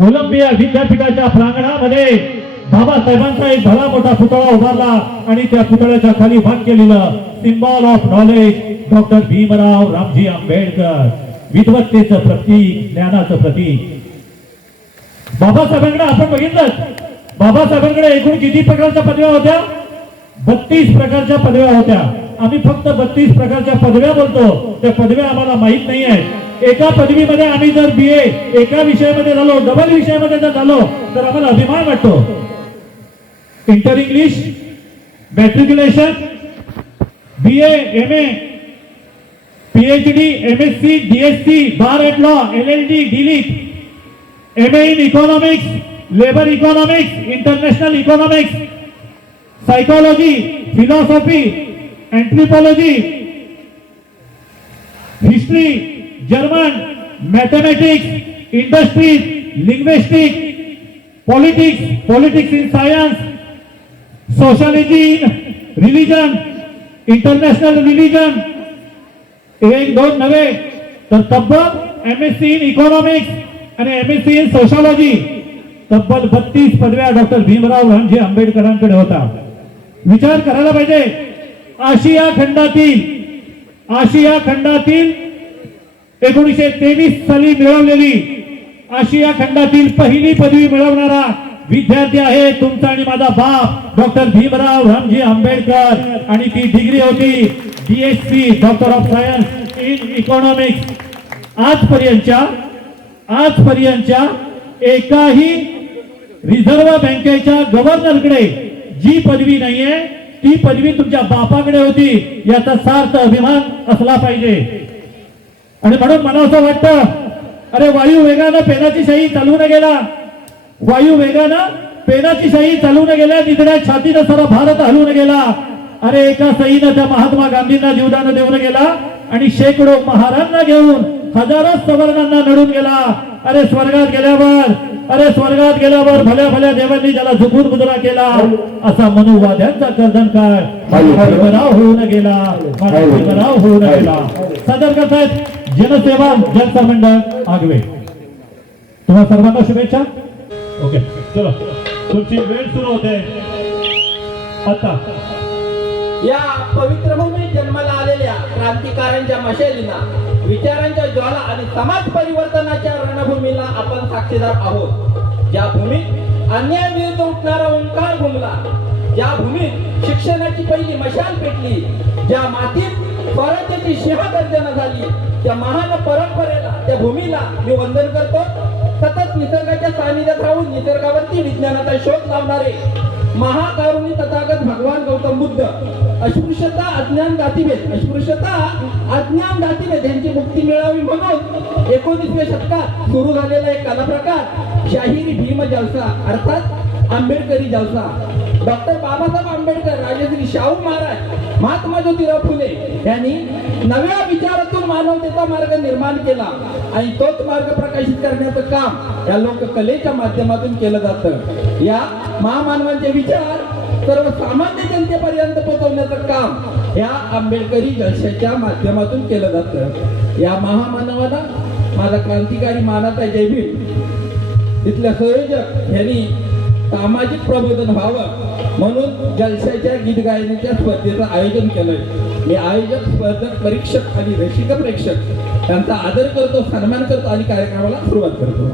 Colombia विद्यापीठाच्या प्रांगणामध्ये बाबासाहेबांचा एक भला मोठा पुतळा उभारला आणि त्या पुतळ्याच्या खाली वाक्य लिहिलं, symbol of knowledge doctor Bhimrao Ramji Ambedkar, विद्वत्तेचं प्रतीक, ज्ञानाचं प्रतीक. बाबासाहेबांकडे आपण बघितलं, बाबासाहेबांकडे एकूण किती प्रकारच्या पदव्या होत्या? 32 प्रकारच्या पदव्या होत्या. आम्ही फक्त 32 प्रकारच्या पदव्या बोलतो, त्या पदव्या आम्हाला माहित नाही आहेत. एका पदवीमध्ये आम्ही जर BA एका विषयामध्ये झालो, डबल विषयामध्ये जर झालो तर आम्हाला अभिमान वाटतो. Inter English, matriculation, BA, MA, PhD, MSc, DSc, bar at law, LLD, DLIT, MA in economics, labour economics, international economics, psychology, philosophy, anthropology, history, German, mathematics, industries, linguistic, politics in science, sociology in religion, international religion, एक दोन नव्हे तर तब्बल MSc in economics आणि MSc in sociology, तब्बल 32 पदव्या doctor Bhimrao Ramji आंबेडकरांकडे होता. विचार करायला पाहिजे. आशिया खंडातील 1923 साली मिळवलेली आशिया खंडातील पहिली पदवी मिळवणारा विद्यार्थी आहे तुमचा आणि माझा बाप डॉक्टर भीमराव रामजी आंबेडकर. आणि ती डिग्री होती DSc, doctor of science in economics. आजपर्यंतच्या एकाही रिझर्व्ह बँकेच्या गव्हर्नरकडे जी पदवी नाहीये ती पदवी तुमच्या बापाकडे होती, याचा सार्थ अभिमान असला पाहिजे. आणि म्हणून मला असं वाटतं, अरे वायू वेगानं पेनाची शाही चालवून गेला, वायू वेगानं पेनाची शाही चालवून गेल्या, निधड्या छातीनं सारा भारत हलवून गेला. अरे एका सईनं त्या महात्मा गांधींना जीवदान देऊन गेला आणि शेकडो महारांना घेऊन हजारो सवर्णांना लढून गेला. अरे स्वर्गात गेल्यावर भल्या देवांनी ज्याला झुकून मुजरा केला, असा मनुवाद्यांचा कर्दनकार भीमराव होऊन गेला. सादर करतायत जनसेवा जनता मंडळ आगवे. तुम्हा सर्वांना शुभेच्छा. ओके, चला तुमची वेळ सुरू होते आता. या पवित्र भूमीत जन्माला आलेल्या क्रांतिकारांच्या मशालीला, विचारांच्या ज्वाला आणि समाज परिवर्तनाच्या रणभूमीला आपण साक्षीदार आहोत. ज्या भूमीत अन्यायाविरुद्ध उठणारा ओंकार घुमला, ज्या भूमीत शिक्षणाची पहिली मशाल पेटली, ज्या मातीत स्वराज्याची सिंहगर्जना झाली, त्या महान परंपरेला, त्या भूमीला मी वंदन करतो. सतत निसर्गाच्या सानिध्यात राहून निसर्गावरती विज्ञानाचा शोध लावणारे महाकारुणी तथागत भगवान गौतम बुद्ध, अस्पृश्यता अज्ञान जातीभेद यांची मुक्ती मिळावी म्हणून 19व्या शतकात सुरू झालेला एक कला प्रकार शाहिरी भीम जलसा अर्थात आंबेडकरी जलसा. डॉक्टर बाबासाहेब आंबेडकर, राजश्री शाहू महाराज, महात्मा ज्योतिराव फुले यांनी नव्या विचारातून मानवतेचा मार्ग निर्माण केला आणि तोच मार्ग प्रकाशित करण्याचं काम या लोककलेच्या माध्यमातून केलं जातं. या महामानवांचे विचार सर्वसामान्य जनतेपर्यंत पोहोचवण्याचं काम या आंबेडकरी जलशाच्या माध्यमातून केलं जातं. या महामानवाला माझा क्रांतिकारी मानाचा जय भीम. इथल्या संयोजक यांनी सामाजिक प्रबोधन व्हावं म्हणून जलशाच्या गीत गायनाच्या स्पर्धेचं आयोजन केलंय. मी आयोजक, स्पर्धक, परीक्षक आणि रसिक प्रेक्षक यांचा आदर करतो, सन्मान करतो आणि कार्यक्रमाला सुरुवात करतो.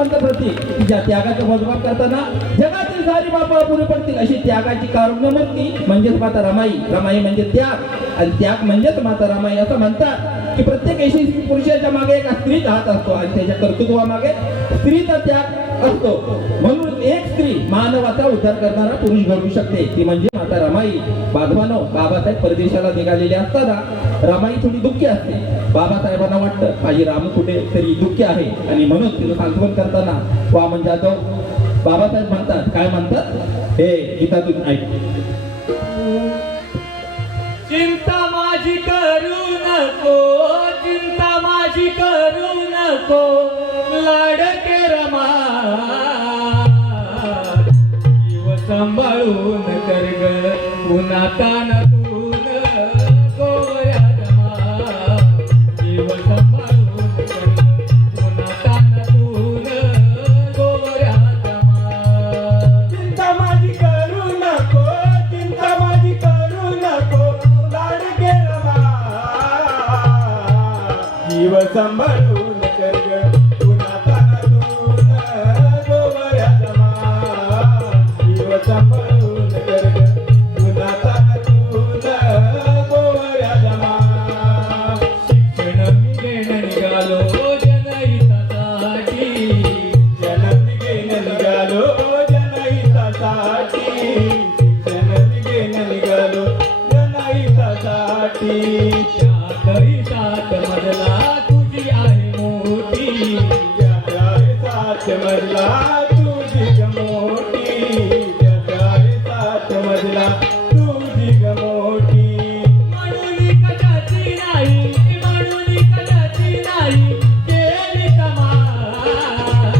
श्रीमंत प्रतीक की ज्या त्यागाचा मोजमाप करताना जगातील सारी बापा अपुरी पडतील अशी त्यागाची कारुण्यमूर्ती म्हणजेच माता रमाई. रमाई म्हणजे त्याग आणि त्याग म्हणजेच माता रमाई. असं म्हणतात की प्रत्येक यशस्वी पुरुषाच्या मागे एका स्त्रीचा हात असतो आणि त्याच्या कर्तृत्वामागे स्त्रीचा त्याग असतो. म्हणून एक स्त्री मानवाचा उद्धार करणारा पुरुष घडवू शकते, ती म्हणजे माता रमाई. बांधवानो, बाबासाहेब परदेशाला निघालेले असताना रमाई थोडी दुःखी असते. बाबासाहेबांना वाटतं माझी राम कुठे तरी दुःखी आहे आणि म्हणून तिला सांत्वन करताना वामन जाधव बाबासाहेब म्हणतात, काय म्हणतात हे गीतातून ऐक. चिंता माझी करू नको, चिंता माझी करू नको, लाडके रमा जीव सांभाळून कर ग पुन्हा तानातून गोऱ्या रमा, जीव सांभाळून कर ग पुन्हा तानातून गोऱ्या रमा. चिंता माझी करू नको, चिंता माझी करू नको, लाडके रमा जीव सांभाळून कर ग पुन्हा तानातून गोवऱ्या जमा, जीव सांभाळून कर ग पुन्हा तानातून गोवऱ्या जमा. शिक्षण मी घेणं निघालो जनहितासाठी, जन्म घेण निघालो जनहितासाठी, शिक्षण घेण निघालो जनहितासाठी. त्यातही सात मजला तुझी आहे मोठी, त्याचाही साथ मजला तुझी ग मोठी, त्याचाही साथ मजला तुझी ग मोठी. म्हणून कशाची नाही, म्हणून कशाची नाही केली कमाल.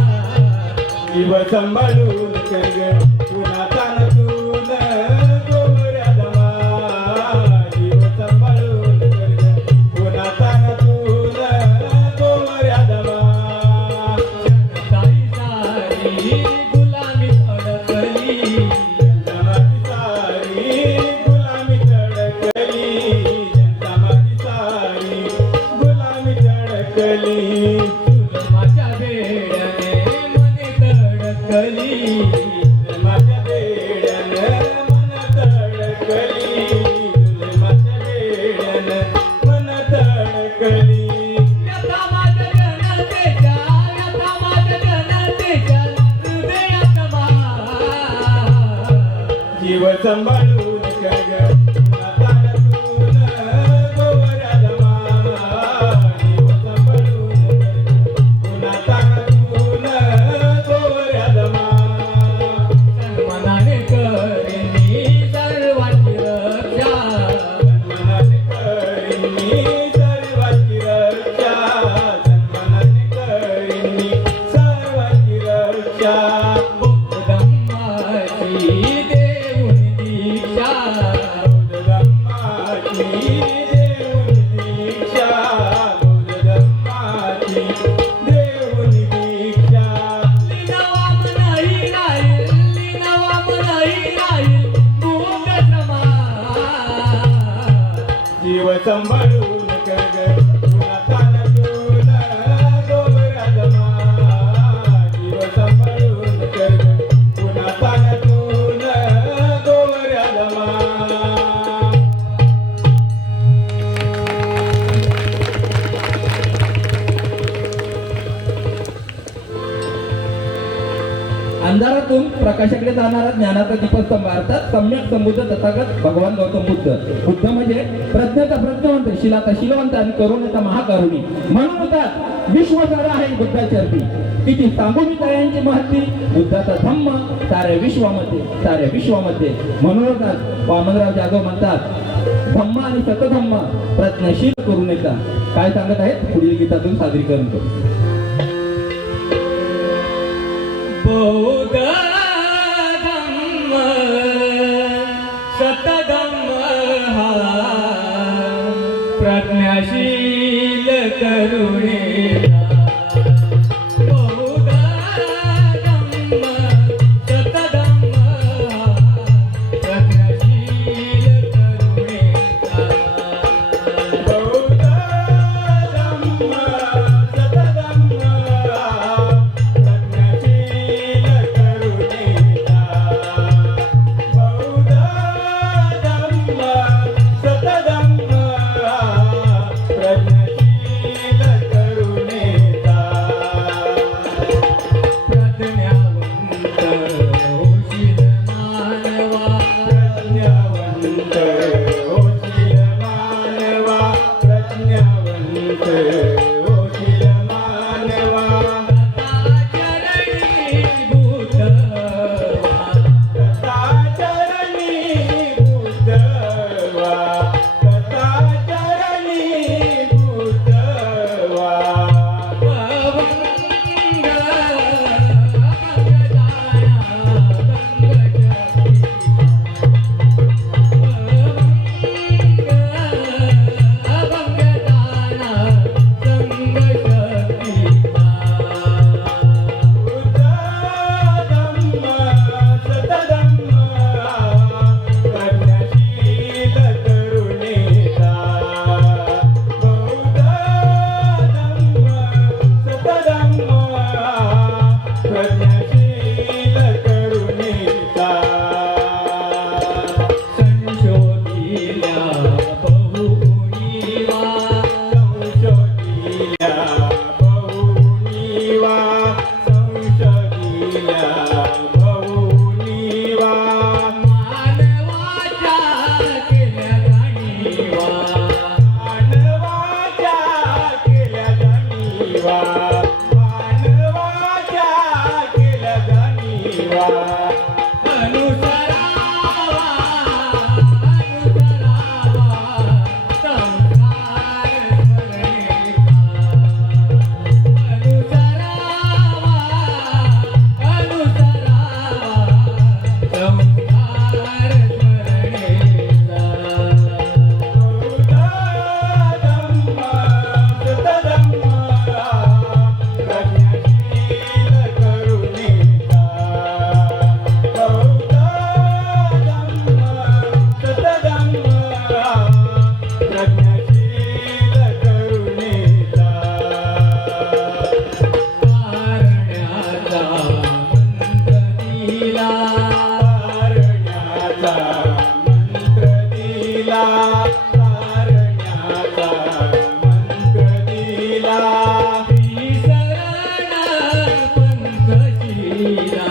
जीव सांभाळून कर ग पुन्हा तानातून गोवऱ्या जमा, जीव सांभाळून कर ग पुन्हा तानातून गोवऱ्या जमा. जनताई सारी गुलामीत अडकली, जनता माझी सारी गुलामी तडकली, जनता माझी सारी गुलामी तडकली. माझ्या वेड्याने मने तडकली, माझ्या बेड्यानं मन तडकली, माझ्या बेड्यानं मन तडकली. व्यथा माझ्या जनतेच्या, व्यथा माझ्या जनतेच्या हृदयात मार. जीव सांभाळून कर ग पुन्हा तानातून गोवऱ्या जमा, जीव सांभाळून कर ग पुन्हा तानातून गोवऱ्या जमा. सन्मानाने करेन मी सर्वांची रक्षा, सन्मानाने करीन मी सर्वांची रक्षा, सन्मानाने करीन मी सर्वांची रक्षा. बौद्ध धम्माची देऊन दीक्षा, बौद्ध धम्माची देऊन दीक्षा, बौद्ध धम्माची देऊन दीक्षा. लिनावाम नाही राहील, लिनावाम नाही राहील भूत समाज. जीव सांभाळून कर ग पुन्हा तानातून गोवऱ्या जमा, जीव सांभाळून कर ग पुन्हा तानातून गोवऱ्या जमा. अंधारातून प्रकाशाकडे जाणारा ज्ञानाचा दीपस्तंभ अर्थात सम्यक संबुद्ध तथागत भगवान गौतम बुद्ध. बुद्ध म्हणजे प्रज्ञेचा प्रज्ञवंत, शिलाचा शीलवंत आणि करुणेचा महाकरुणी. म्हणून म्हणतात विश्व सारा आहे बुद्धाच्या अर्थी. किती सांगू मी तयांची महती, बुद्धाचा धम्म साऱ्या विश्वामध्ये, साऱ्या विश्वामध्ये. म्हणूनच वामनराव जाधव म्हणतात धम्म आणि सतधम्म प्रज्ञाशील करुणेचा. काय सांगत आहेत पुढील गीतातून सादरीकरण करू. बौद्ध धम्म सतधम्म हा प्रज्ञाशील करुणेचा. बौद्ध धम्म सतधम्म हा प्रज्ञाशील करुणेचा. बौद्ध धम्म सतधम्म तारण्याचा मंत्र दिला विसरणार पंथशीला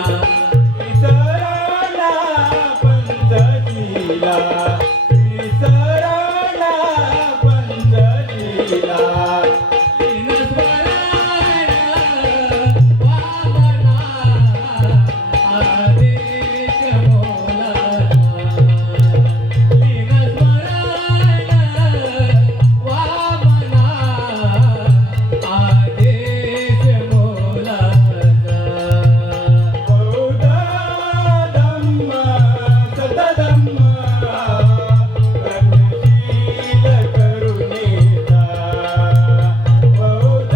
विसरणा पंचशीला विसरणा पंचशीला बौद्ध धम्म सतधम्म प्रज्ञशील करुणेचा बौद्ध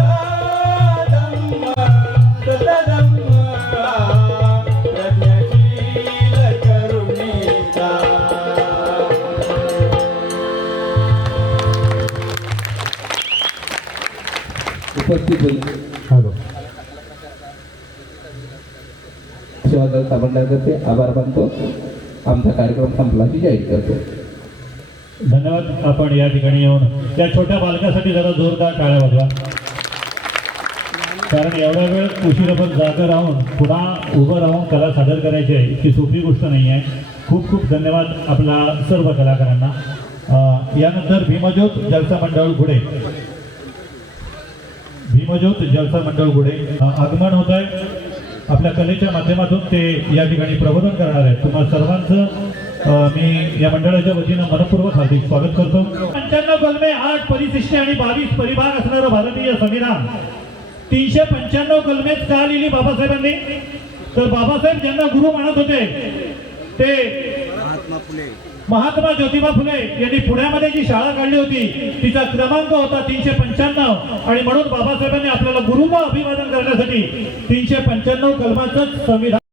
धम्म सतधम्म प्रज्ञशील करुणेचा उपस्थित सेवादल साबरण्याचे आभार मानतो. आमचा कार्यक्रम संपलाची जाहीर करतो. धन्यवाद. आपण या ठिकाणी येऊन या छोट्या बालकासाठी जरा जोरदार टाळ्या वाजवा, कारण एवढा वेळ उशिराभर जागा राहून पुन्हा उभं राहून कला सादर करायची आहे, इतकी सोपी गोष्ट नाही आहे. खूप खूप धन्यवाद आपल्या सर्व कलाकारांना. यानंतर भीमज्योत जलसा मंडळ गुढे, भीमज्योत जलसा मंडळ गुढे आगमन होत आहे. आपल्या कलेच्या माध्यमातून ते या ठिकाणी प्रबोधन करणार आहेत. तुम्हा सर्वांचं मी या मंडळाच्या वतीनं मनपूर्वक हार्दिक स्वागत करतो. 95 कलमे, 8 परिशिष्टे आणि 22 परिभाग असणारं भारतीय संविधान 395 कलमेच का लिहिली बाबासाहेबांनी? तर बाबासाहेब ज्यांना गुरु मानत होते ते महात्मा ज्योतिबा फुले यांनी पुण्यामध्ये जी शाळा काढली होती तिचा क्रमांक होता 395, आणि म्हणून बाबासाहेबांनी आपल्याला गुरुला अभिवादन करण्यासाठी 395 कलमाचं संविधान